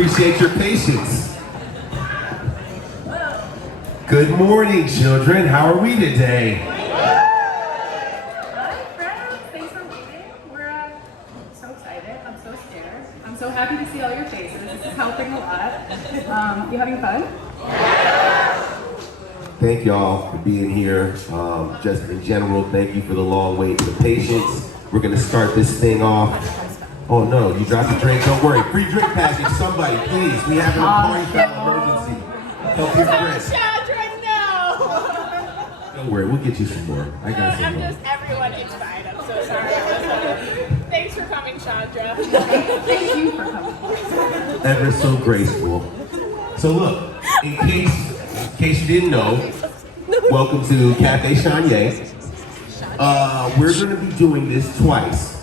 Appreciate your patience. Good morning, children. How are we today? Hi, friends. Thanks for waiting. We're so excited. I'm so scared. I'm so happy to see all your faces. This is helping a lot. You having fun? Thank y'all for being here. Just in general, thank you for the long wait and the patience. We're gonna start this thing off. Oh no, you dropped a drink. Don't worry. Free drink package. Somebody, please. We have an party foul emergency. Help your friend. Don't worry, we'll get you some more. I got some more. Everyone is fine. I'm so sorry. Thanks for coming, Chandra. Thank you for coming. Ever so graceful. So look, in case you didn't know, welcome to Cafe Chonnye. We're going to be doing this twice.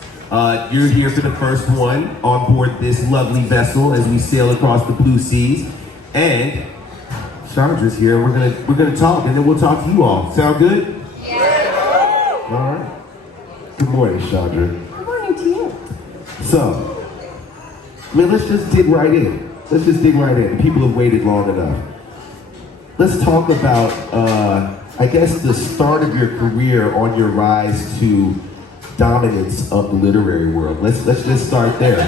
You're here for the first one on board this lovely vessel as we sail across the blue seas, and Chandra's here. We're gonna talk, and then we'll talk to you all. Sound good? Yeah. All right. Good morning, Chandra. Good morning to you. So, let's just dig right in. People have waited long enough. Let's talk about, I guess, the start of your career on your rise to dominance of the literary world. Let's just start there.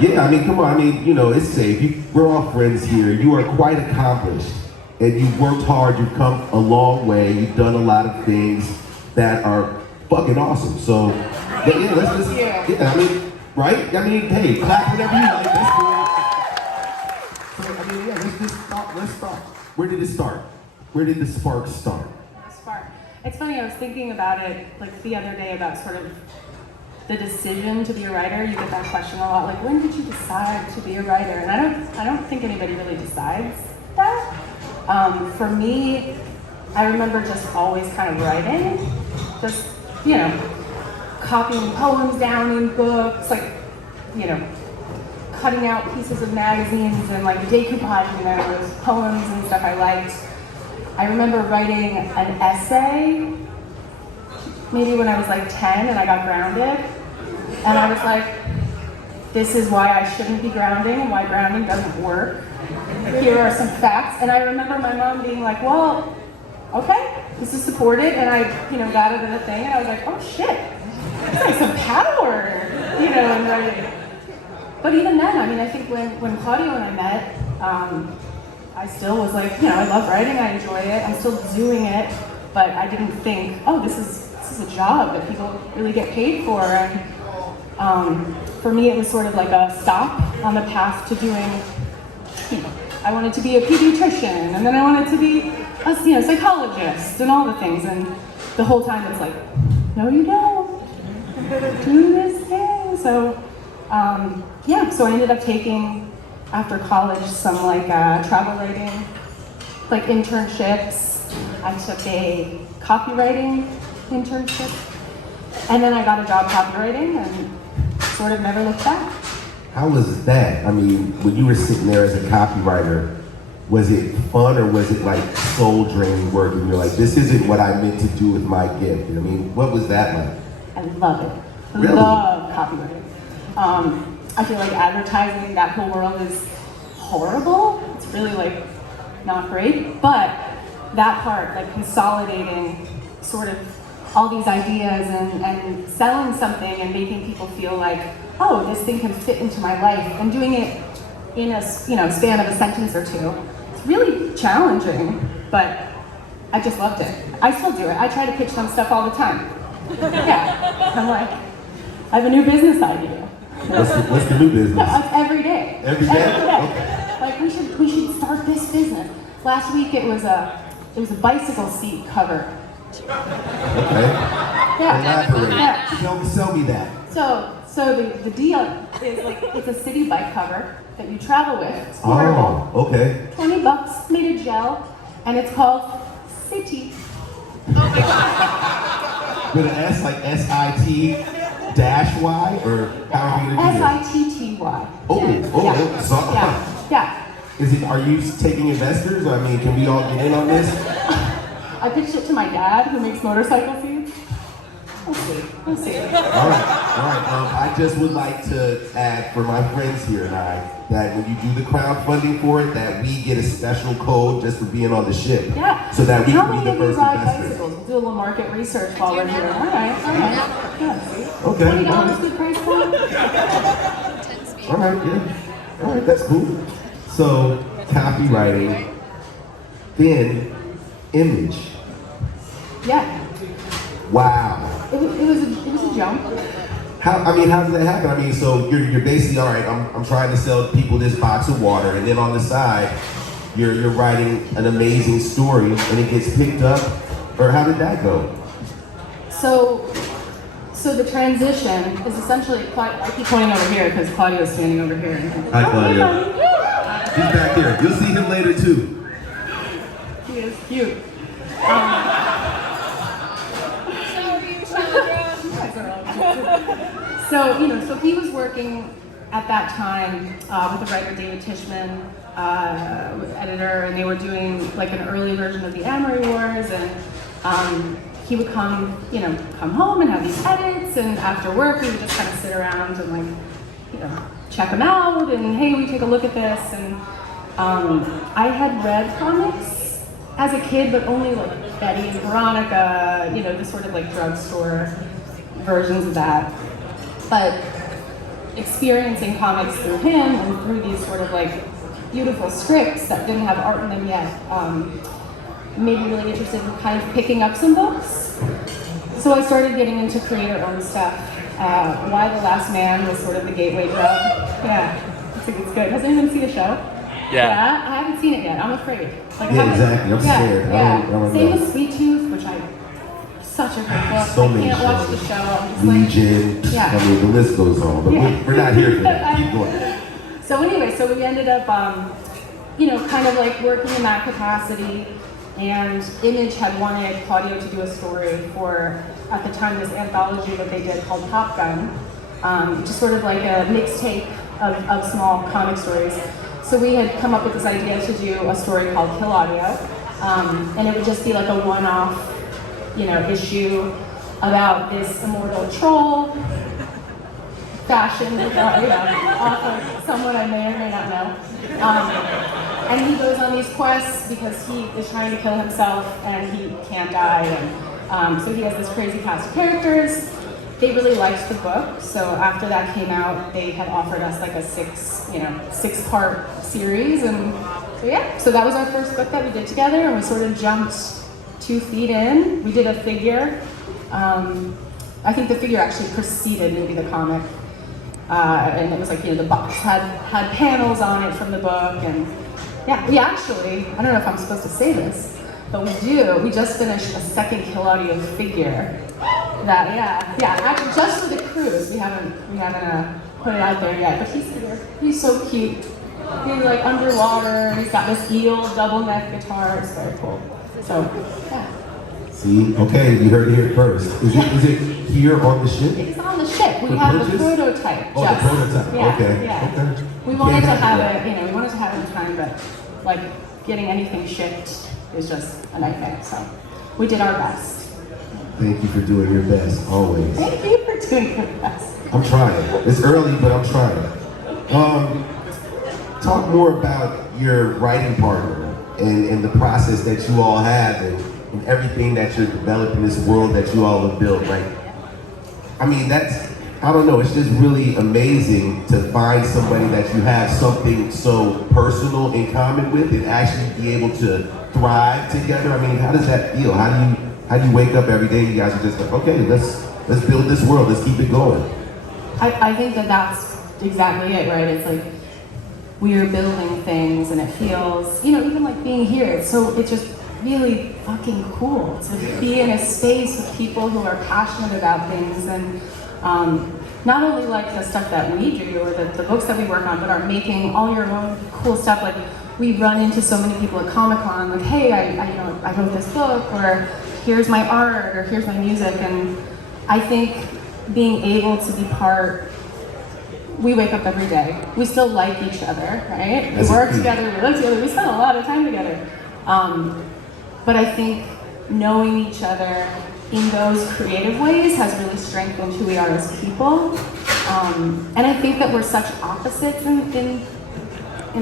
Yeah, I mean, come on. I mean, you know, it's safe. We're all friends here. You are quite accomplished, and you've worked hard. You've come a long way. You've done a lot of things that are fucking awesome. So, yeah, let's just, yeah, I mean, right? I mean, hey, clap whatever you like. That's cool. So, I mean, yeah, let's start. Where did it start? Where did the spark start? It's funny, I was thinking about it like the other day about sort of the decision to be a writer. You get that question a lot, like when did you decide to be a writer? And I don't think anybody really decides that. For me, I remember just always kind of writing, just, you know, copying poems down in books, like, you know, cutting out pieces of magazines and like decoupaging them with poems and stuff I liked. I remember writing an essay, maybe when I was like 10 and I got grounded. And I was like, this is why I shouldn't be grounding and why grounding doesn't work. Here are some facts. And I remember my mom being like, well, okay, this is supported. And I, you know, got it in a thing and I was like, oh shit, there's like some power, you know, in writing. But even then, I mean, I think when Claudio and I met, I still was like, you know, I love writing, I enjoy it, I'm still doing it, but I didn't think, oh, this is a job that people really get paid for. And for me, it was sort of like a stop on the path to doing, you know, I wanted to be a pediatrician, and then I wanted to be a, you know, psychologist, and all the things. And the whole time it's like, no, you don't. Do this thing. So, yeah, so I ended up taking, after college, some like travel writing, like internships. I took a copywriting internship, and then I got a job copywriting and sort of never looked back. How was that? I mean, when you were sitting there as a copywriter, was it fun or was it like soul draining work and you're like, this isn't what I meant to do with my gift? I mean, what was that like? I love it. I Really? love copywriting. I feel like advertising, that whole world is horrible. It's really like not great, but that part, like consolidating sort of all these ideas and selling something and making people feel like, oh, this thing can fit into my life, and doing it in a, you know, span of a sentence or two. It's really challenging, but I just loved it. I still do it. I try to pitch them stuff all the time. Yeah, I'm like, I have a new business idea. What's the new business? No, it's every day. Every day? Okay. Like we should start this business. Last week it was a bicycle seat cover. Okay. Yeah. Elaborate. Yeah. Sell me that. So the deal is like it's a city bike cover that you travel with. It's portable. Oh, okay. $20 made of gel, and it's called City. With an S, like S-I-T-Y, or how are you gonna do that? SITTY. Oh, Yeah. so, Yeah. are you taking investors? I mean, can we all get in on this? I pitched it to my dad, who makes motorcycle seats, We'll see. We'll see. All right. I just would like to add for my friends here and I that when you do the crowdfunding for it, that we get a special code just for being on the ship. Yeah. So that we How can many be the of you first ride investors. bicycles? We'll do a little market research while we're here. All right. Yeah, see? Okay. $20 good price point? All right, yeah. All right, that's cool. So, copywriting, then image. Yeah. Wow. It was a jump. How does that happen? I mean, so you're basically, all right, I'm trying to sell people this box of water, and then on the side, you're writing an amazing story, and it gets picked up, or how did that go? So the transition is essentially, I keep pointing over here because Claudio's standing over here. Hi, Claudio. He's back there. You'll see him later, too. He is cute. So he was working at that time with the writer David Tishman, editor, and they were doing like an early version of the Amory Wars, and he would come home and have these edits, and after work we would just kind of sit around and check them out, and hey, we take a look at this, and I had read comics as a kid, but only like Betty and Veronica, the sort of like drugstore versions of that. But experiencing comics through him and through these sort of like beautiful scripts that didn't have art in them yet, made me really interested in kind of picking up some books. So I started getting into creator-owned stuff. Why the Last Man was sort of the gateway drug. Yeah, I think it's good. Has anyone seen the show? Yeah. I haven't seen it yet. I'm afraid. Yeah, exactly. I'm scared. Yeah. I don't Same know. with Sweet Tooth, which such a good book. So I many can't watch the shows. show. I'm just Legion. Yeah. I mean, the list goes on, but Yeah. we're not here for that. Keep going. So anyway, so we ended up, kind of like working in that capacity, and Image had wanted Claudio to do a story for, at the time, this anthology that they did called Top Gun, just sort of like a mixtape of small comic stories. So we had come up with this idea to do a story called Kill Audio, and it would just be like a one-off, issue about this immortal troll, fashioned, off of someone I may or may not know. And he goes on these quests because he is trying to kill himself and he can't die. And so he has this crazy cast of characters. They really liked the book, so after that came out, they had offered us like a six-part series, and so that was our first book that we did together, and we sort of jumped 2 feet in. We did a figure. I think the figure actually preceded maybe the comic, and it was like the box had panels on it from the book, and we actually, I don't know if I'm supposed to say this, but we just finished a second Kill Audio figure. Actually just for the cruise. We haven't put it out there yet, but he's here. He's so cute. He's like underwater. He's got this eel double neck guitar. It's very cool. So See, okay, you heard it here first. Is it here on the ship? it's on the ship. We For have purchase? the prototype. Oh, just. the prototype. Yeah, Okay. yeah. Okay. We wanted to Can't have that. it. We wanted to have it in time, but like getting anything shipped is just a nightmare. So we did our best. Thank you for doing your best, always. Thank you for doing your best. I'm trying. It's early, but I'm trying. Talk more about your writing partner and the process that you all have and everything that you're developing, this world that you all have built. Like, I mean, I don't know, it's just really amazing to find somebody that you have something so personal in common with and actually be able to thrive together. I mean, how does that feel? How do you wake up every day and you guys are just like, okay, let's build this world, let's keep it going? I think that's exactly it, right? It's like we are building things and it feels, even like being here, it's just really fucking cool to be in a space with people who are passionate about things and not only like the stuff that we do or the books that we work on, but are making all your own cool stuff. Like we run into so many people at Comic-Con, like, hey, I wrote this book, or here's my art, or here's my music, and I think being able to be part, we wake up every day. We still like each other, right? We work together, we live together, we spend a lot of time together. But I think knowing each other in those creative ways has really strengthened who we are as people. And I think that we're such opposites in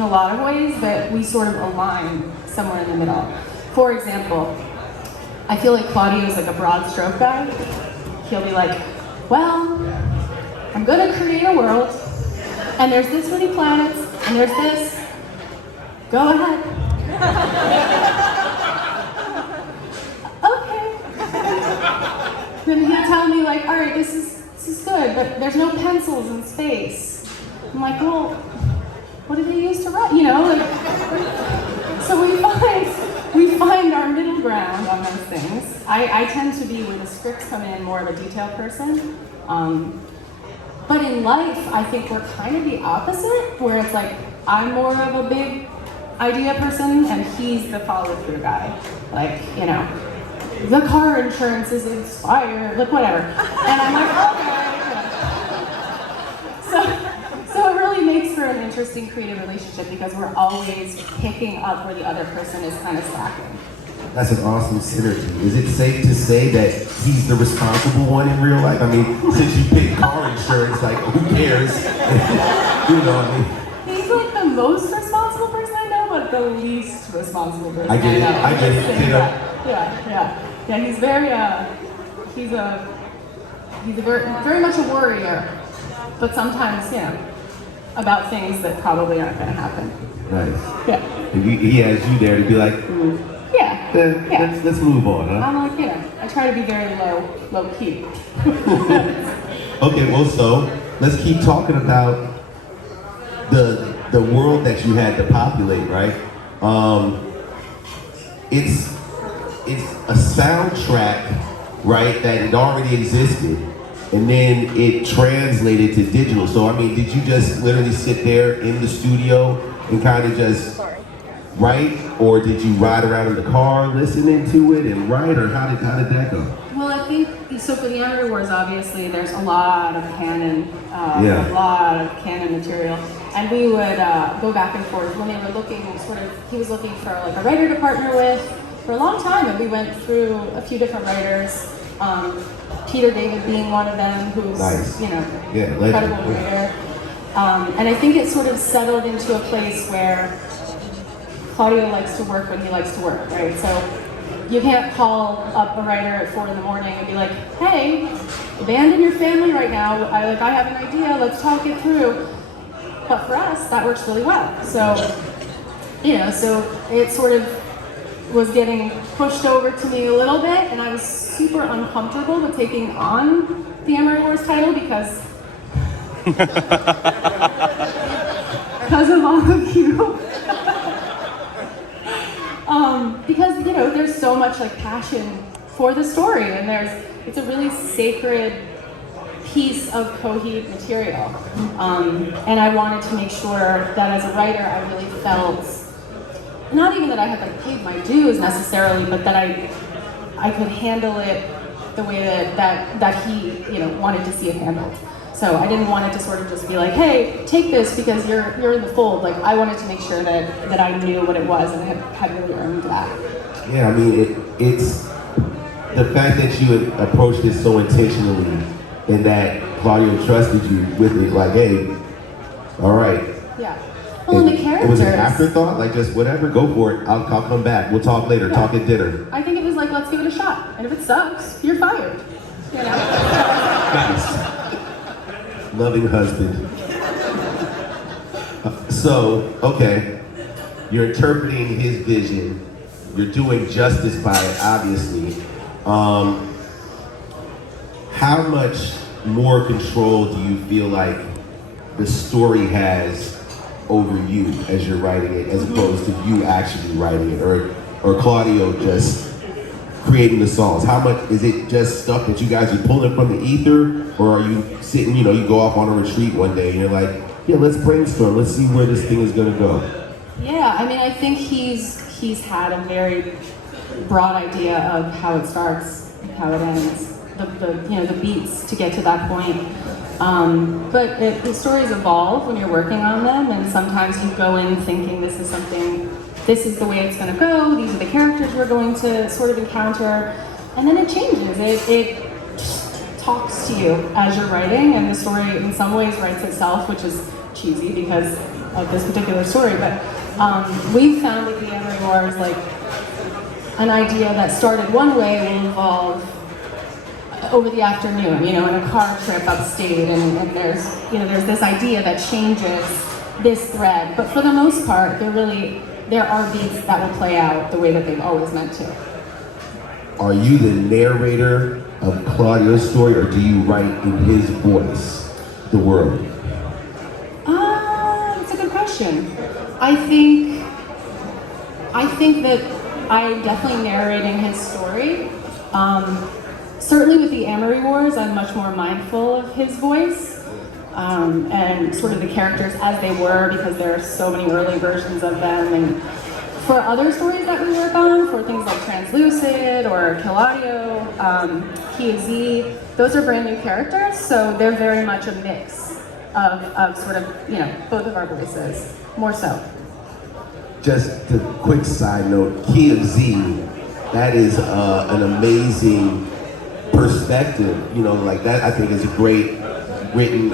a lot of ways that we sort of align somewhere in the middle. For example, I feel like Claudio is like a broad stroke guy. He'll be like, well, I'm gonna create a world, and there's this many planets, and there's this. Go ahead. Okay. Then he'll tell me like, all right, this is good, but there's no pencils in space. I'm like, well, what do they use to write? You know, like. So we find our middle ground on those things. I tend to be, when the scripts come in, more of a detail person. But in life, I think we're kind of the opposite, where it's like, I'm more of a big idea person, and he's the follow-through guy. Like, you know, the car insurance is expired, like whatever. And I'm like, okay. So it really makes for an interesting creative relationship because we're always picking up where the other person is kind of slacking. That's an awesome synergy. Is it safe to say that he's the responsible one in real life? I mean, since you picked car insurance, like, who cares? You know, I mean. He's like the most responsible person I know, but the least responsible person I get it. know. I get it. You know. Yeah, he's very, he's very much a worrier, but sometimes, you know, about things that probably aren't going to happen. Nice. Yeah. And he has you there to be like, Yeah. let's move on, huh? I'm like, you know, I try to be very low key. Okay, well, so let's keep talking about the world that you had to populate, right? It's a soundtrack, right, that had already existed, and then it translated to digital. So, I mean, did you just literally sit there in the studio and kind of just write, or did you ride around in the car listening to it and write, or how did that go? Well, I think, so for the Honorary Wars, obviously, there's a lot of canon, Yeah. a lot of canon material, and we would go back and forth when they were looking, he was looking for like a writer to partner with for a long time, and we went through a few different writers, Peter David being one of them, who's, Nice. you know, Yeah, incredible legend. writer. And I think it sort of settled into a place where Claudio likes to work when he likes to work, right? So you can't call up a writer at 4 in the morning and be like, hey, abandon your family right now. I have an idea, let's talk it through. But for us, that works really well. So, you know, so it sort of was getting pushed over to me a little bit, and I was super uncomfortable with taking on the Honorary Wars title because of all of you. Because, you know, there's so much like passion for the story, and it's a really sacred piece of Coheed material. And I wanted to make sure that as a writer, I really felt, not even that I had like paid my dues necessarily, but that I could handle it the way that he, you know, wanted to see it handled. So I didn't want it to sort of just be like, hey, take this because you're in the fold. Like, I wanted to make sure that I knew what it was and had really earned that. Yeah, I mean, it's the fact that you had approached it so intentionally and that Claudio trusted you with it, like, hey, all right. Yeah. Well, and the characters. It was an afterthought, like just whatever, go for it. I'll come back. We'll talk later. Yeah. Talk at dinner. I think it was like, let's give it a shot. And if it sucks, you're fired. You know? Nice. Loving husband. So, okay, you're interpreting his vision. You're doing justice by it, obviously. How much more control do you feel like the story has over you as you're writing it, as opposed to you actually writing it, or Claudio just creating the songs? How much is it just stuff that you guys are pulling from the ether, or are you sitting, you know, you go off on a retreat one day and you're like, yeah, let's brainstorm, let's see where this thing is gonna go? Yeah, I mean, I think he's had a very broad idea of how it starts, how it ends, the beats to get to that point. But the stories evolve when you're working on them, and sometimes you go in thinking this is the way it's going to go, these are the characters we're going to sort of encounter. and then it changes. It talks to you as you're writing, and the story in some ways writes itself, which is cheesy because of this particular story, but we've found that the Emery War is like an idea that started one way will evolve over the afternoon, in a car trip upstate, and there's this idea that changes this thread, but for the most part, there are beats that will play out the way that they've always meant to. Are you the narrator of Claudio's story, or do you write in his voice, the world? That's a good question. I think that I'm definitely narrating his story. Certainly with the Amory Wars, I'm much more mindful of his voice and sort of the characters as they were, because there are so many early versions of them. And for other stories that we work on, for things like Translucid or Claudio, Key of Z, those are brand new characters, so they're very much a mix of sort of, both of our voices, more so. Just a quick side note, Key of Z, that is an amazing perspective, like that I think is a great written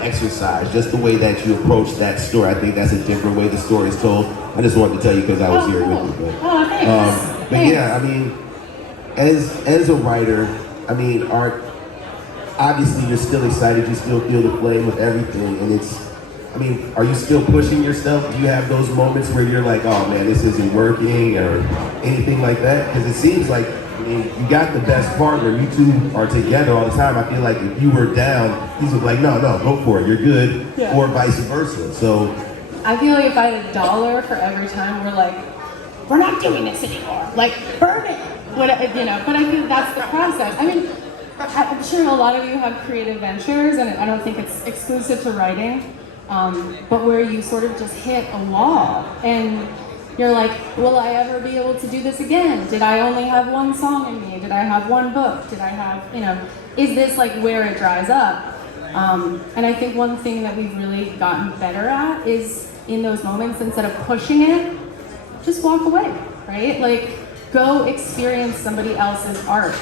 exercise, just the way that you approach that story. I think that's a different way the story is told. I just wanted to tell you because I was here with you. Thanks. But yeah, as a writer, art, obviously you're still excited, you still feel the flame with everything, and are you still pushing yourself? Do you have those moments where you're like, oh man, this isn't working, or anything like that? Because it seems like, you got the best partner. You two are together all the time. I feel like if you were down, he's like, no, go for it. You're good, yeah. Or vice versa. So I feel like if I had $1 for every time we're like, we're not doing this anymore, like burn it, but I think that's the process. I'm sure a lot of you have creative ventures, and I don't think it's exclusive to writing, but where you sort of just hit a wall, and you're like, will I ever be able to do this again? Did I only have one song in me? Did I have one book? Did I have, is this like where it dries up? And I think one thing that we've really gotten better at is in those moments, instead of pushing it, just walk away, right? Like, go experience somebody else's art.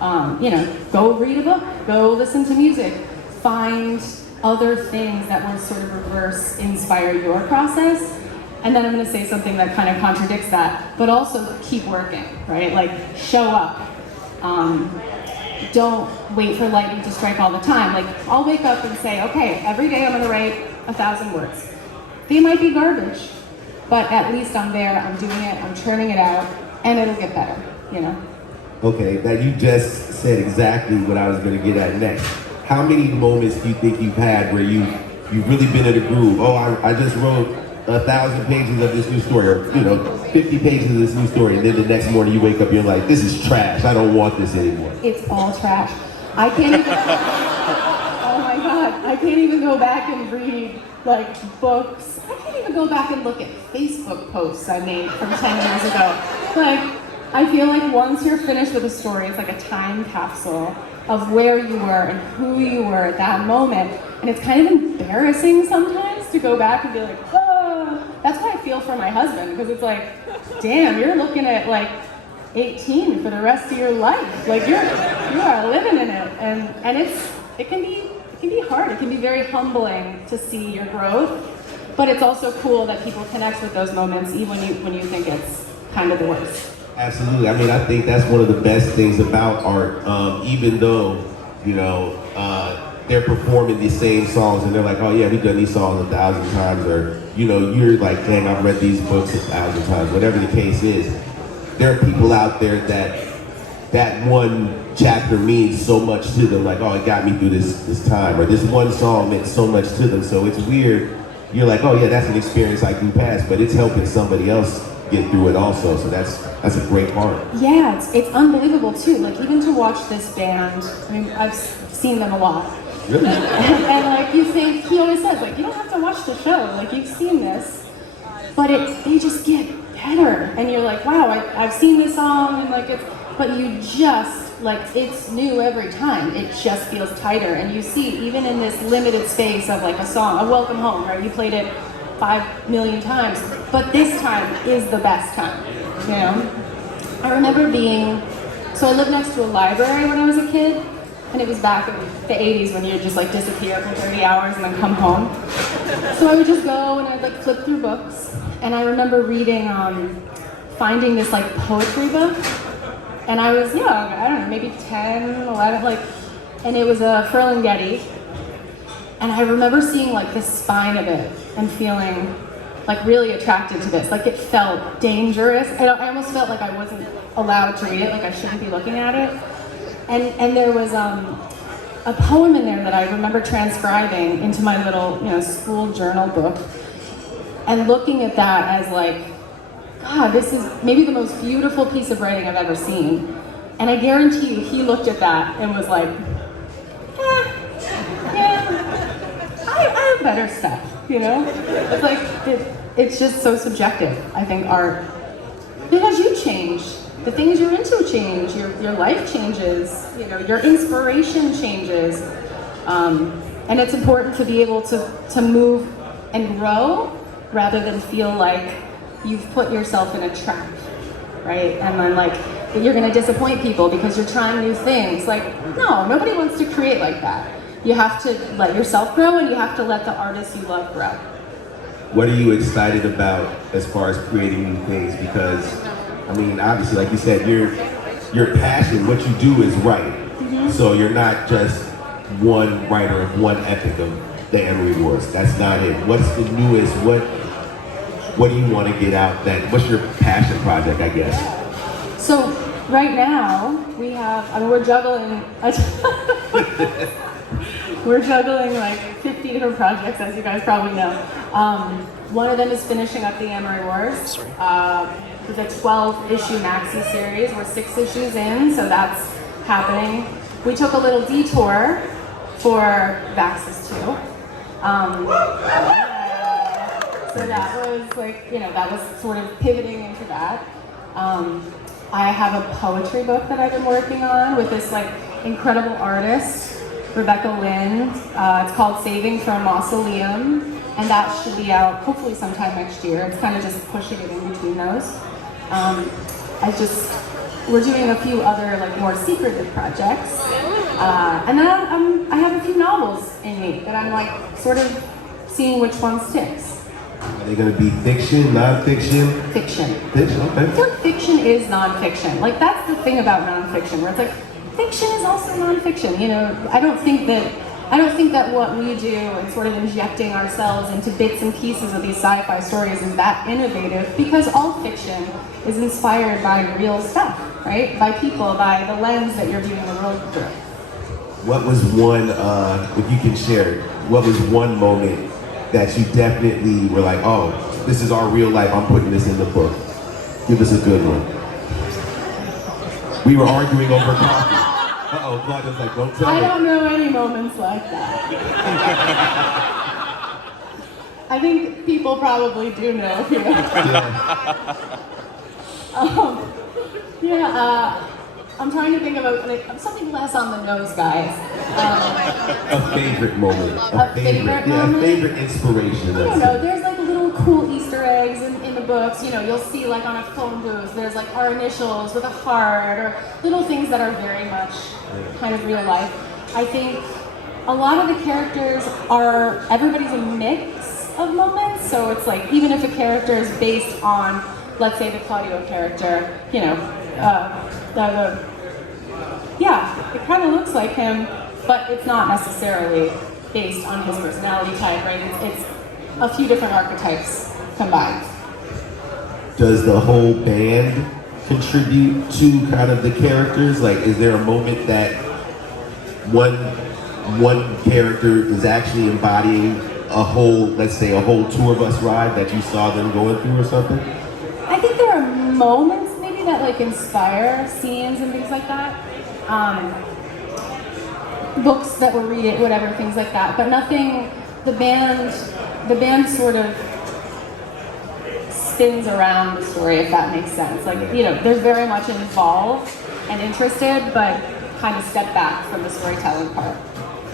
Go read a book, go listen to music, find other things that will sort of reverse inspire your process. And then I'm going to say something that kind of contradicts that, but also keep working, right? Like, show up. Don't wait for lightning to strike all the time. Like, I'll wake up and say, okay, every day I'm going to write 1,000 words. They might be garbage, but at least I'm there, I'm doing it, I'm churning it out, and it'll get better, Okay, now you just said exactly what I was going to get at next. How many moments do you think you've had where you've really been in a groove? Oh, I just wrote 1,000 pages of this new story, or 50 pages of this new story, and then the next morning you wake up, you're like, this is trash, I don't want this anymore. It's all trash. I can't even, oh my God, I can't even go back and read like books. I can't even go back and look at Facebook posts I made from 10 years ago. Like, I feel like once you're finished with a story, it's like a time capsule of where you were and who you were at that moment. And it's kind of embarrassing sometimes to go back and be like, oh, that's how I feel for my husband, because it's like, damn, you're looking at like 18 for the rest of your life. Like, you are living in it. And it can be hard. It can be very humbling to see your growth, but it's also cool that people connect with those moments even when you think it's kind of the worst. Absolutely. I think that's one of the best things about art. Even though, they're performing the same songs and they're like, oh yeah, we've done these songs 1,000 times, or, you're like, dang, I've read these books 1,000 times, whatever the case is. There are people out there that one chapter means so much to them, like, oh, it got me through this time, or this one song meant so much to them. So it's weird. You're like, oh yeah, that's an experience I can pass, but it's helping somebody else get through it also. So that's a great part. Yeah, it's unbelievable too. Like, even to watch this band, I've seen them a lot. Really? And like, you think, he always says, like, you don't have to watch the show, like, you've seen this, but they just get better. And you're like, wow, I've seen this song, and like, but you just, like, it's new every time. It just feels tighter. And you see, even in this limited space of like a song, a Welcome Home, right? You played it 5 million times, but this time is the best time, I remember being So I lived next to a library when I was a kid, and it was back in the 80s when you'd just like disappear for 30 hours and then come home. So I would just go and I'd like flip through books, and I remember reading, finding this like poetry book, and I was young, I don't know, maybe 10, 11, like, and it was a Ferlinghetti, and I remember seeing like the spine of it and feeling like really attracted to this. Like it felt dangerous. I almost felt like I wasn't allowed to read it, like I shouldn't be looking at it. And there was a poem in there that I remember transcribing into my little, school journal book, and looking at that as like, God, this is maybe the most beautiful piece of writing I've ever seen. And I guarantee you, he looked at that and was like, I have better stuff, It's like, it's just so subjective, I think, art. Because you change. The things you're into change. Your life changes. Your inspiration changes. And it's important to be able to move and grow rather than feel like you've put yourself in a trap, right? And then like, you're gonna disappoint people because you're trying new things. Like, no, nobody wants to create like that. You have to let yourself grow, and you have to let the artists you love grow. What are you excited about as far as creating new things? Because, I mean, obviously, like you said, your passion, what you do is write. Mm-hmm. So you're not just one writer of one epic of the Emery Wars. That's not it. What's the newest? What do you want to get out? What's your passion project, I guess? So right now we're juggling. We're juggling like 50 different projects, as you guys probably know. One of them is finishing up the Emery Wars. It's a 12-issue maxi series. We're 6 issues in, so that's happening. We took a little detour for Vaxxus 2. So that was like, that was sort of pivoting into that. I have a poetry book that I've been working on with this like incredible artist, Rebecca Lynn. It's called Saving from Mausoleum, and that should be out hopefully sometime next year. It's kind of just pushing it in between those. We're doing a few other like more secretive projects, and then I have a few novels in me that I'm like sort of seeing which one sticks. Are they going to be fiction, nonfiction? Fiction. Fiction, okay. I feel like fiction is nonfiction. Like that's the thing about nonfiction, where it's like fiction is also nonfiction. I don't think that what we do and sort of injecting ourselves into bits and pieces of these sci-fi stories is that innovative, because all fiction is inspired by real stuff, right? By people, by the lens that you're viewing the world through. What was one, if you can share, what was one moment that you definitely were like, oh, this is our real life, I'm putting this in the book? Give us a good one. We were arguing over coffee. Uh-oh, Claudia's like, don't tell me. I don't know any moments like that. I think people probably do know here. I'm trying to think about something less on the nose, guys. A favorite moment. A favorite moment? Yeah, a favorite inspiration. I don't know, there's like little cool Easter eggs in the books. You'll see like on a phone booth, there's like our initials with a heart, or little things that are very much kind of real life. I think a lot of the characters everybody's a mix of moments, so it's like, even if a character is based on, let's say the Claudio character, it kind of looks like him, but it's not necessarily based on his personality type, right? It's a few different archetypes combined. Does the whole band contribute to kind of the characters? Like, is there a moment that one character is actually embodying a whole, let's say, a whole tour bus ride that you saw them going through or something? I think there are moments maybe that like inspire scenes and things like that. Books that were read, whatever, things like that. But nothing, the band sort of spins around the story, if that makes sense. Like, they're very much involved and interested, but kind of step back from the storytelling part.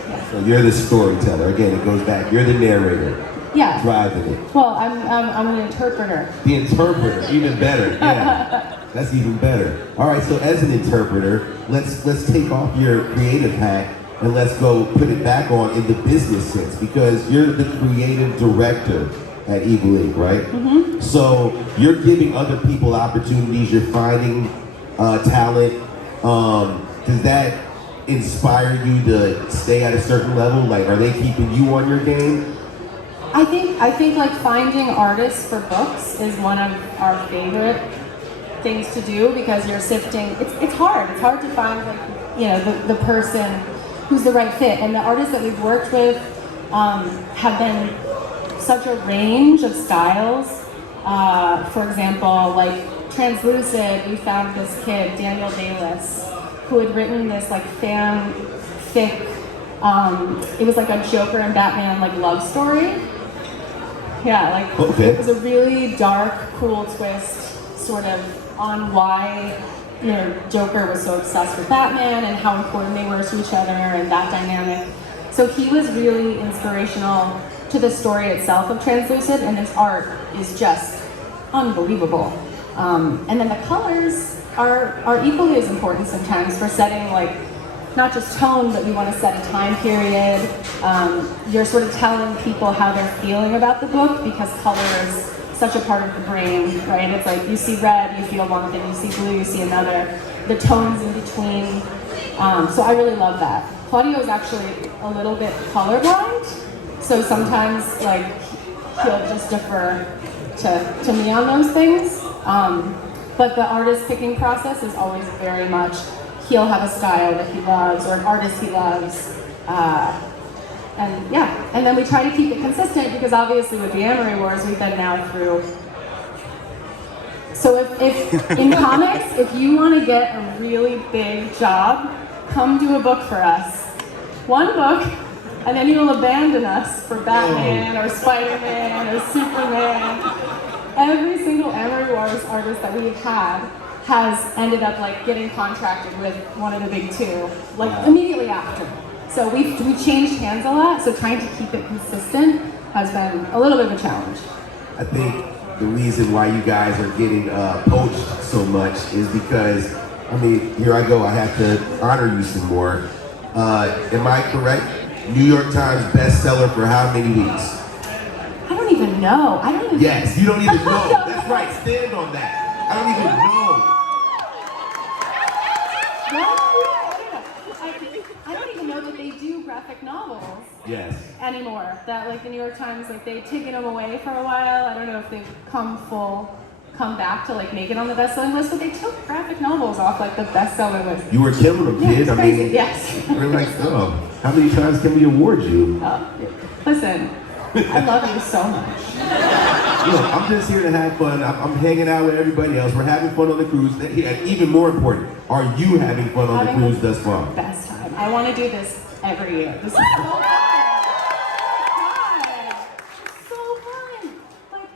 Yeah. So you're the storyteller. Again, it goes back. You're the narrator. Yeah. driving it. Well, I'm an interpreter. The interpreter, even better. Yeah, that's even better. All right, so as an interpreter, let's take off your creative hat and let's go put it back on in the business sense, because you're the creative director at Evil Inc., right? Mm-hmm. So you're giving other people opportunities. You're finding talent. Does that inspire you to stay at a certain level? Like, are they keeping you on your game? I think like finding artists for books is one of our favorite things to do, because you're sifting. It's hard. It's hard to find, like, you know, the person who's the right fit. And the artists that we've worked with have been such a range of styles. For example, like Translucid, we found this kid, Daniel Dalis, who had written this like fanfic. It was like a Joker and Batman like love story. Yeah, like okay. It was a really dark, cool twist, sort of on why, you know, Joker was so obsessed with Batman and how important they were to each other and that dynamic. So he was really inspirational to the story itself of Translucid, and his art is just unbelievable. And then the colors are equally as important sometimes for setting, like, not just tone, but we want to set a time period. You're sort of telling people how they're feeling about the book, because color is such a part of the brain, right? It's like you see red, you feel one thing, you see blue, you see another. The tones in between. So I really love that. Claudio is actually a little bit colorblind, so sometimes like he'll just defer to me on those things. But the artist picking process is always very much, he'll have a style that he loves or an artist he loves. And then we try to keep it consistent, because obviously with the Amory Wars, we've been now through. So if in comics, if you want to get a really big job, come do a book for us. One book, and then you'll abandon us for Batman or Spider-Man or Superman. Every single Amory Wars artist that we've had has ended up like getting contracted with one of the big two, like immediately after. So we changed hands a lot, so trying to keep it consistent has been a little bit of a challenge. I think the reason why you guys are getting poached so much is because, I mean, here I go, I have to honor you some more. Am I correct? New York Times bestseller for how many weeks? I don't even know. Yes, you don't even know. That's right, stand on that. I don't even know. I don't even know that they do graphic novels. Yes. Anymore. That like the New York Times, like they've taken them away for a while. I don't know if they've come back to like make it on the best-selling list, but they took graphic novels off like the best-selling list. You were killing them, kid. Yeah, I crazy. mean, yes. We're like, oh, how many times can we award you? Listen, I love you so much. Look, I'm just here to have fun. I'm hanging out with everybody else. We're having fun on the cruise. And even more important, are you having fun on the cruise thus far? Best time. I want to do this every year. This is so fun. It's so fun. Like,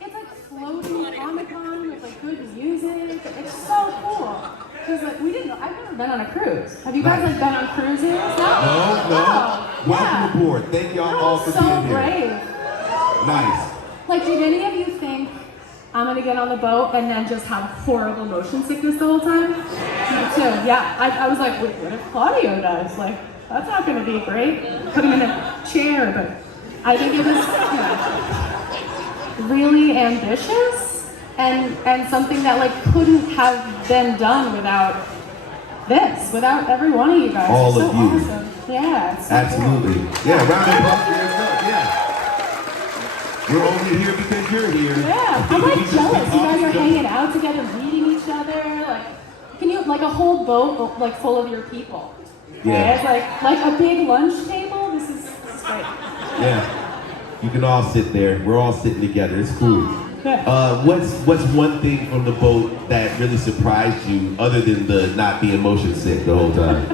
it's like floating Comic-Con with like good music. It's so cool. Because like I've never been on a cruise. Have you guys like been on cruises? No. Welcome aboard. Thank y'all all for being here. Brave. Nice. Like, did any of you think I'm gonna get on the boat and then just have horrible motion sickness the whole time? Me too. Yeah. I was like, what if Claudio does? Like, that's not gonna be great. Put him in a chair, but I think it was really ambitious and something that like couldn't have been done without without every one of you guys. All You're of so you. Awesome. Yeah. It's so Absolutely. Cool. Yeah, round of applause for yourself. Yeah. We're only here because you're here. Yeah, I'm like jealous. You guys are hanging out together, meeting each other. Like, can you like a whole boat like full of your people? Yeah. Right? It's like a big lunch table. This is great. Yeah. You can all sit there. We're all sitting together. It's cool. Yeah. What's one thing from the boat that really surprised you, other than the not being motion sick the whole time?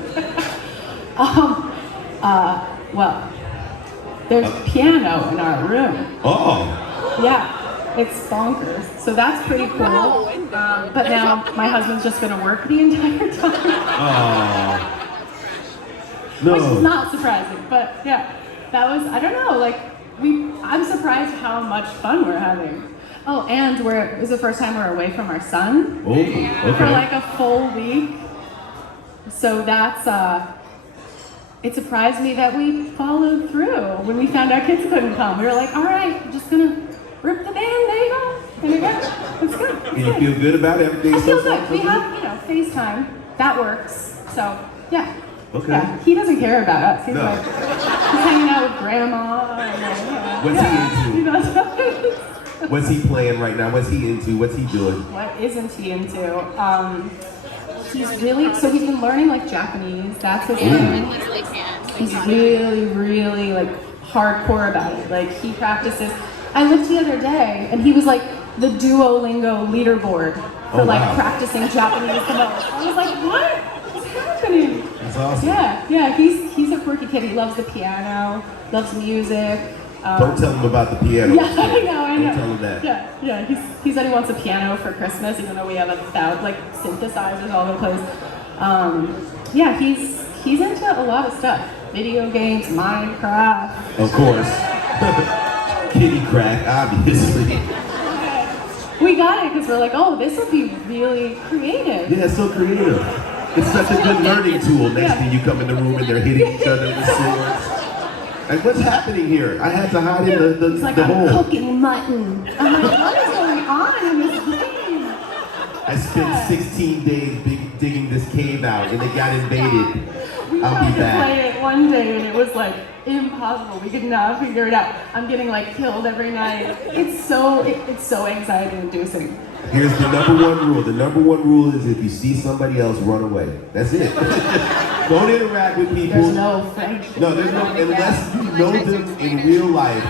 Well, there's piano in our room. Oh. Yeah, it's bonkers. So that's pretty cool. But now my husband's just gonna work the entire time. No. Which is not surprising, but yeah, that was, I don't know, like, I'm surprised how much fun we're having. Oh, and it's the first time we're away from our son Oh, okay. for like a full week. So that's, it surprised me that we followed through when we found our kids couldn't come. We were like, all right, I'm just gonna rip the Band-Aid off. There you go. It's good. And you feel good about it? Everything I feel so far, good. so We have, FaceTime. That works. So, yeah. Okay. Yeah. He doesn't care about us. He's No. like, he's hanging out with grandma. And What's he into? He knows. What's he playing right now? What's he into? What's he doing? What isn't he into? He's been learning like Japanese. That's his thing. Literally can. He's really like hardcore about it. Like he practices. I looked the other day and he was like the Duolingo leaderboard for Oh, like wow. practicing Japanese the most. I was like, what is happening? That's awesome. Yeah. He's a quirky kid. He loves the piano, loves music. Don't tell him about the piano. Yeah, I know. Don't tell him that. Yeah. He said he wants a piano for Christmas, even though we have like synthesizers all over the place. Yeah, he's into a lot of stuff. Video games, Minecraft. Of course. Kitty crack, obviously. We got it because we're like, oh, this will be really creative. Yeah, it's so creative. It's such a good learning tool. Next Yeah. thing you come in the room and they're hitting each other with swords. Like, what's happening here? I had to hide in It's like, the I'm hole. cooking mutton. I'm like, what is going on in this game? I spent 16 days digging this cave out and it got invaded. We I'll tried be to back. play it one day and it was like impossible. We could not figure it out. I'm getting like killed every night. It's so anxiety inducing. Here's the number one rule. The number one rule is if you see somebody else, run away. That's it. Don't interact with people. There's no friendship. No, there's no, unless you know them in real life,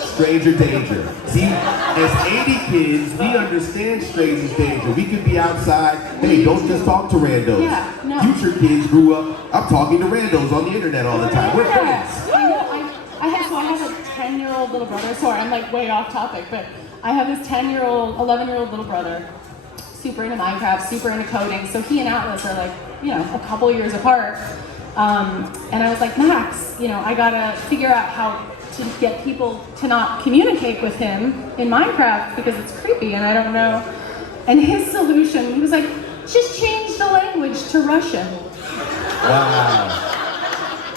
stranger danger. See, as 80 kids, we understand stranger danger. We could be outside, hey, don't just talk to randos. Yeah, no. Future kids grew up, I'm talking to randos on the internet all the time. We're friends. I know. I have a 10-year-old little brother. Sorry, I'm like way off topic, but I have this 11-year-old little brother, super into Minecraft, super into coding. So he and Atlas are like, a couple years apart. And I was like, Max, I gotta figure out how to get people to not communicate with him in Minecraft because it's creepy and I don't know. And his solution, he was like, just change the language to Russian. Wow.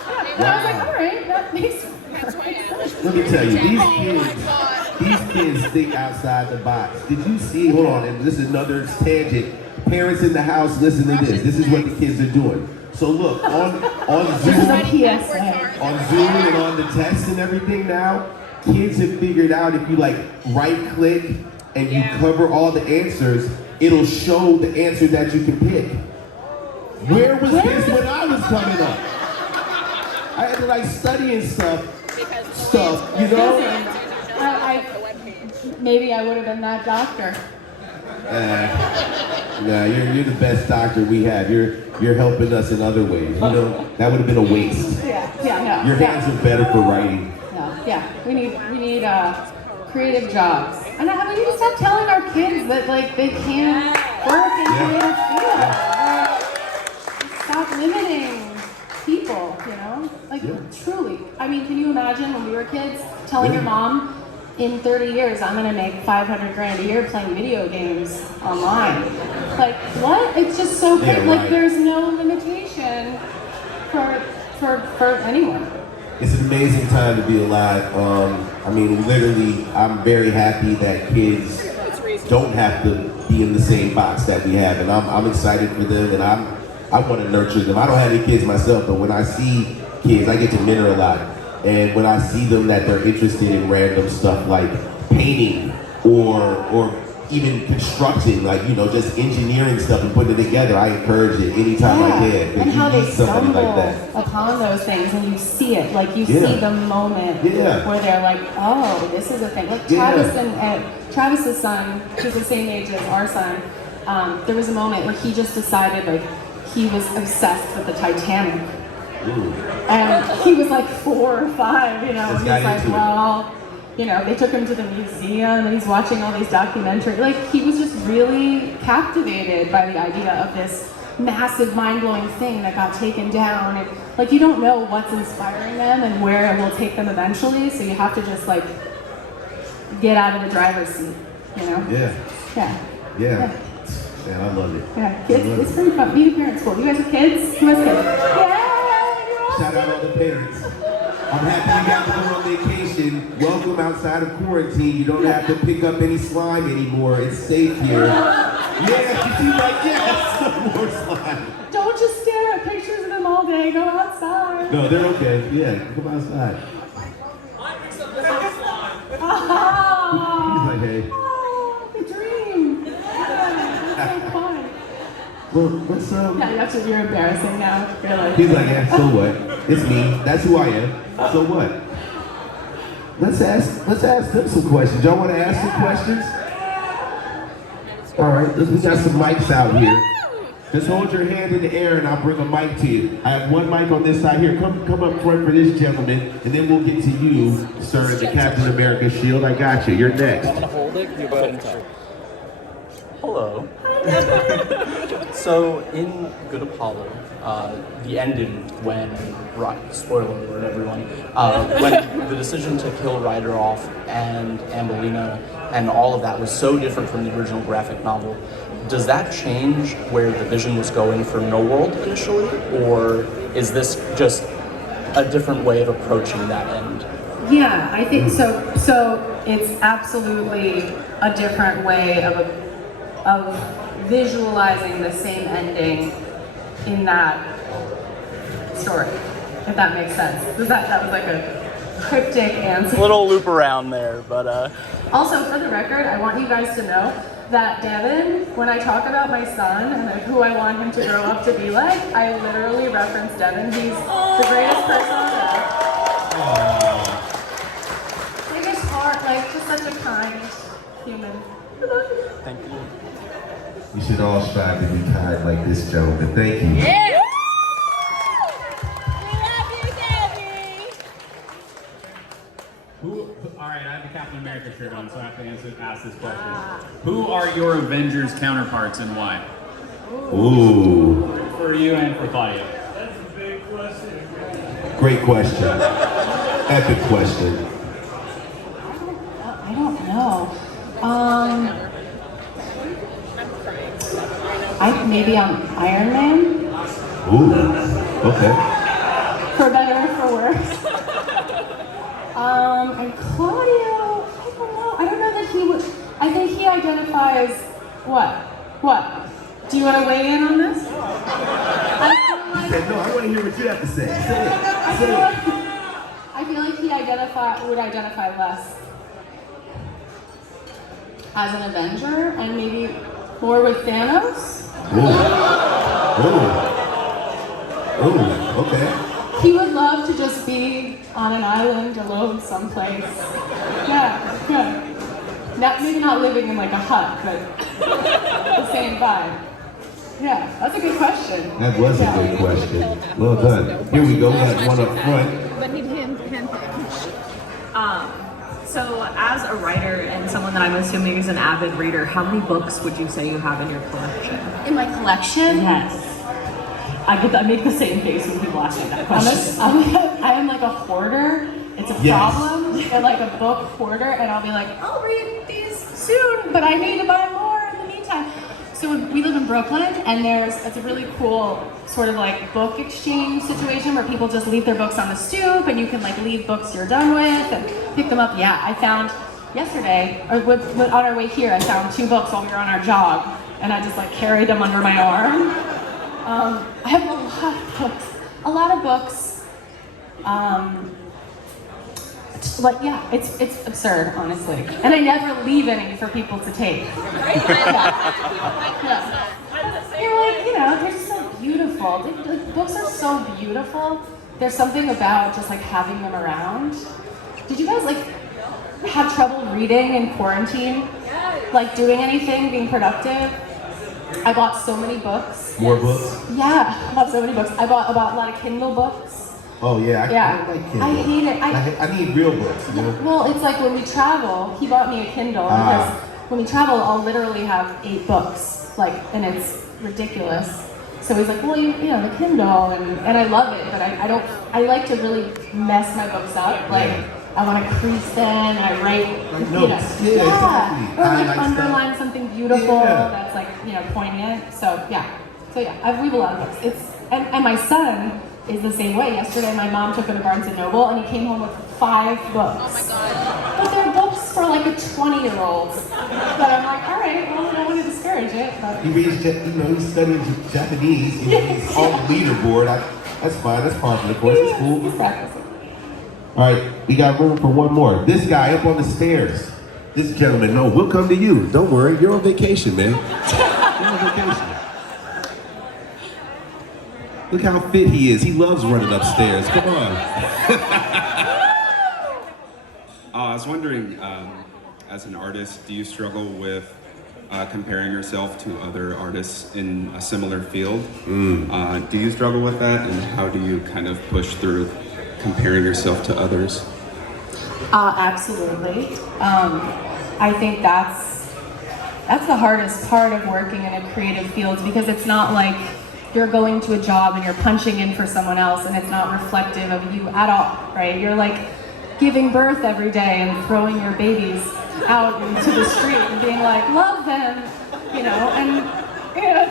Yeah, and I was like, all right, that makes perfect sense. Let me tell you, these kids think outside the box. Did you see, hold on, and this is another tangent. Parents in the house, listen to this. This is what the kids are doing. So look, on This is a Zoom, PSA. on Zoom and on the text and everything now, kids have figured out if you like right click and you cover all the answers, it'll show the answer that you can pick. Where was this when I was coming up? I had to like study and stuff, Maybe I would have been that doctor. Nah, you're the best doctor we have. You're helping us in other ways. That would have been a waste. No. Your hands are better for writing. Yeah. We need creative jobs. And we need to stop telling our kids that like they can't work in creative fields. Stop limiting people, truly. I mean, can you imagine when we were kids telling your mom, in 30 years, I'm gonna make $500,000 a year playing video games online. Like, what? It's just so great. Yeah, like, right. there's no limitation for anyone. It's an amazing time to be alive. Literally, I'm very happy that kids don't have to be in the same box that we have, and I'm excited for them, and I want to nurture them. I don't have any kids myself, but when I see kids, I get to mentor a lot. And when I see them that they're interested in random stuff like painting or even construction, just engineering stuff and putting it together, I encourage it anytime I can. And how they somebody stumble like that. upon those things and you see it, see the moment where they're like, oh, this is a thing. Like Travis and Travis's son, who's the same age as our son, there was a moment where he just decided he was obsessed with the Titanic. Ooh. And he was like 4 or 5, and he's like, well, they took him to the museum and he's watching all these documentaries. Like, he was just really captivated by the idea of this massive, mind-blowing thing that got taken down. And, like, you don't know what's inspiring them and where it will take them eventually, so you have to just, like, get out of the driver's seat, you know? Yeah. Yeah. Man, I love it. Yeah, kids, it's pretty fun. Being a parent school. You guys have kids? Who has kids? Yeah! Shout out all the parents. I'm happy you got to go on vacation. Welcome outside of quarantine. You don't have to pick up any slime anymore. It's safe here. Yeah, she's like, yes, some more slime. Don't just stare at pictures of them all day. Go outside. No, they're okay. Yeah, come outside. He's like, hey. Oh, the dream. Yeah, so fun. Well, let's Yeah, you're embarrassing now. You're like, He's like, yeah, so what? It's me. That's who I am. So what? Let's ask them some questions. Y'all want to ask some questions? All right, we got some mics out here. Just hold your hand in the air and I'll bring a mic to you. I have one mic on this side here. Come up front for this gentleman, and then we'll get to you, sir, in the Captain America shield. I got you. You're next. I'm gonna hold it. You go ahead and talk. Hello. So in Good Apollo, the ending when spoiler alert everyone, when the decision to kill Ryder off and Ambelina and all of that was so different from the original graphic novel, does that change where the vision was going for No World initially, or is this just a different way of approaching that end? yeah, I think so. So it's absolutely a different way of visualizing the same ending in that story, if that makes sense. That was like a cryptic answer. A little loop around there, but Also, for the record, I want you guys to know that Devin, when I talk about my son and who I want him to grow up to be like, I literally reference Devin. He's the greatest person on earth. Biggest heart, like just such a kind human. thank you. You should all strive to be kind like this gentleman. Thank you. Yeah. We love you, Debbie. All right, I have the Captain America shirt on, so I have to ask this question. Who are your Avengers counterparts and why? Ooh, For you and for Claudia. great question. Epic question. I don't know. Maybe I'm Iron Man, Ooh, okay. for better or for worse. And Claudio, I don't know that he would. I think he identifies what? What? Do you want to weigh in on this? He said, no, I want to hear what you have to say. Say it. I feel like he would identify less as an Avenger and maybe more with Thanos. Ooh, okay. He would love to just be on an island alone someplace. Yeah. Maybe not living in like a hut, but the same vibe. Yeah, that's a good question. That was a good question. Well done. Here we go. We have one up front. But need hand. So as a writer and someone that I'm assuming is an avid reader, how many books would you say you have in your collection? In my collection? Yes. I make the same face when people ask me that question. I am like a hoarder. It's a Yes. problem. They're like a book hoarder, and I'll be like, I'll read these soon, but I need to buy more in the meantime. So we live in Brooklyn, and it's a really cool sort of like book exchange situation where people just leave their books on the stoop, and you can like leave books you're done with and pick them up. Yeah, I found yesterday, or on our way here, I found 2 books while we were on our jog, and I just like carried them under my arm. I have a lot of books. It's absurd, honestly, and I never leave any for people to take. Yeah. You're like, they're so beautiful. Books are so beautiful. There's something about just like having them around. Did you guys like have trouble reading in quarantine? Like doing anything, being productive? I bought so many books. More books? Yeah, I bought so many books. I bought a lot of Kindle books. Oh yeah, Yeah. I don't like Kindle. I hate it. I need real books, you know? Well, it's like when we travel, he bought me a Kindle because when we travel, I'll literally have 8 books, and it's ridiculous. So he's like, well, you know, the Kindle, and I love it, but I like to really mess my books up. Like, I want to crease them, and I write, Like you know, notes. Yeah, exactly. or like Highlight underline stuff. something beautiful Yeah. that's like, you know, poignant. So yeah, we have a lot of books. And my son is the same way. Yesterday, my mom took him to Barnes & Noble, and he came home with 5 books. Oh my God. But they're books for like a 20-year-old. But I'm like, all right, well, I don't want to discourage it. But He reads, he's studying Japanese, he's on the leaderboard. That's fine, that's part of the course, it's cool. he's practicing. All right, we got room for one more. This guy up on the stairs. This gentleman, no, we'll come to you. Don't worry, you're on vacation, man. You're on vacation. Look how fit he is. He loves running upstairs. Come on. I was wondering, as an artist, do you struggle with comparing yourself to other artists in a similar field? Do you struggle with that, and how do you kind of push through comparing yourself to others? Absolutely. I think that's the hardest part of working in a creative field, because it's not like you're going to a job and you're punching in for someone else and it's not reflective of you at all, right? You're like giving birth every day and throwing your babies out into the street and being like, love them, you know, and you know,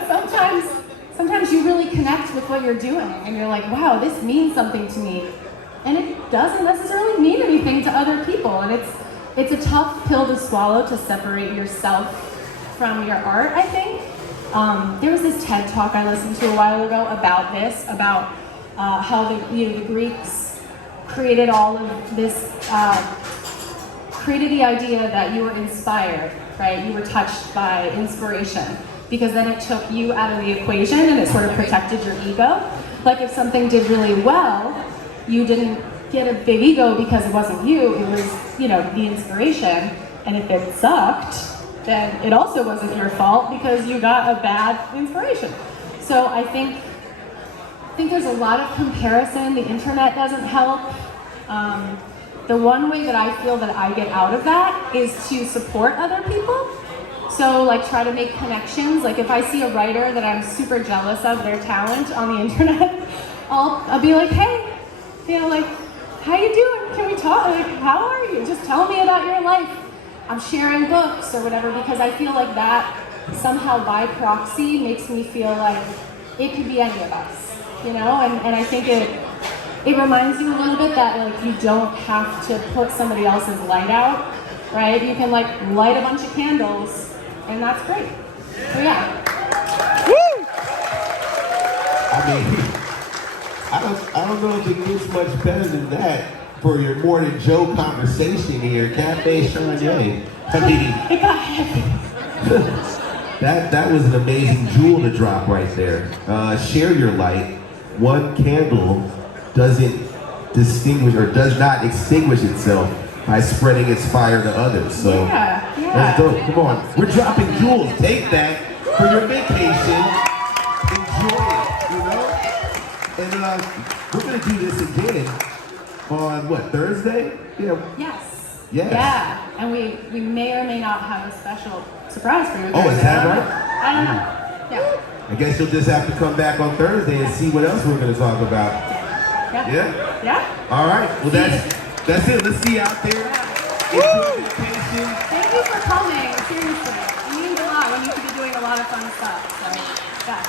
sometimes you really connect with what you're doing and you're like, wow, this means something to me. And it doesn't necessarily mean anything to other people. And it's a tough pill to swallow, to separate yourself from your art, I think. There was this TED Talk I listened to a while ago about this, about how the Greeks created all of this, created the idea that you were inspired, right? You were touched by inspiration, because then it took you out of the equation and it sort of protected your ego. Like if something did really well, you didn't get a big ego because it wasn't you, it was, you know, the inspiration. And if it sucked, then it also wasn't your fault because you got a bad inspiration. So I think there's a lot of comparison. The internet doesn't help. The one way that I feel that I get out of that is to support other people. So like try to make connections. Like if I see a writer that I'm super jealous of their talent on the internet, I'll be like, hey, you know, like, how you doing? Can we talk? Like, how are you? Just tell me about your life. I'm sharing books or whatever, because I feel like that somehow by proxy makes me feel like it could be any of us, you know? And I think it reminds you a little bit that like you don't have to put somebody else's light out, right? You can like light a bunch of candles and that's great. So yeah. Woo! I don't know if it gets much better than that for your more than Joe conversation here. Cafe Chonnye. I mean, It got heavy. that was an amazing jewel to drop right there. Share your light. One candle doesn't distinguish or does not extinguish itself by spreading its fire to others. So Yeah. that's dope. Come on, we're dropping jewels. Take that for your vacation. Enjoy it, you know. And we're gonna do this again on what, Thursday? Yeah. Yes. Yes. Yeah. And we may or may not have a special surprise for you. Oh, is that right? I don't know. Yeah. I guess you'll just have to come back on Thursday and see what else we're gonna talk about. Yeah. Yeah? Yeah. All right. Well, that's it. Let's see you out there. Enjoy vacation. Thank you for coming. Seriously. It means a lot when you could be doing a lot of fun stuff. So, yeah.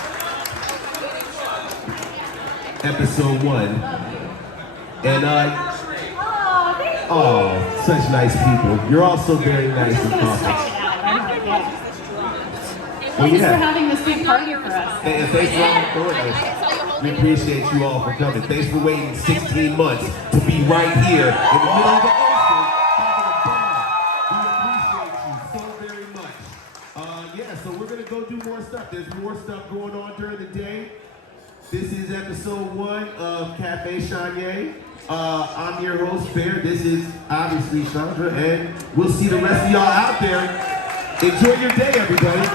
Episode 1. And Oh, thank you. oh, such nice people. You're all so very nice and Just gonna thoughtful. stretch it out. I know, yeah. Well, Thanks for yeah. having this big party for us. And thanks for all the We appreciate you all for coming. Thanks for waiting 16 months to be right here in the middle of the ocean having a bar. We appreciate you so very much. Yeah, so we're gonna go do more stuff. There's more stuff going on during the day. This is episode 1 of Cafe Chonnye. I'm your host, Bear. This is obviously Chandra, and we'll see the rest of y'all out there. Enjoy your day, everybody.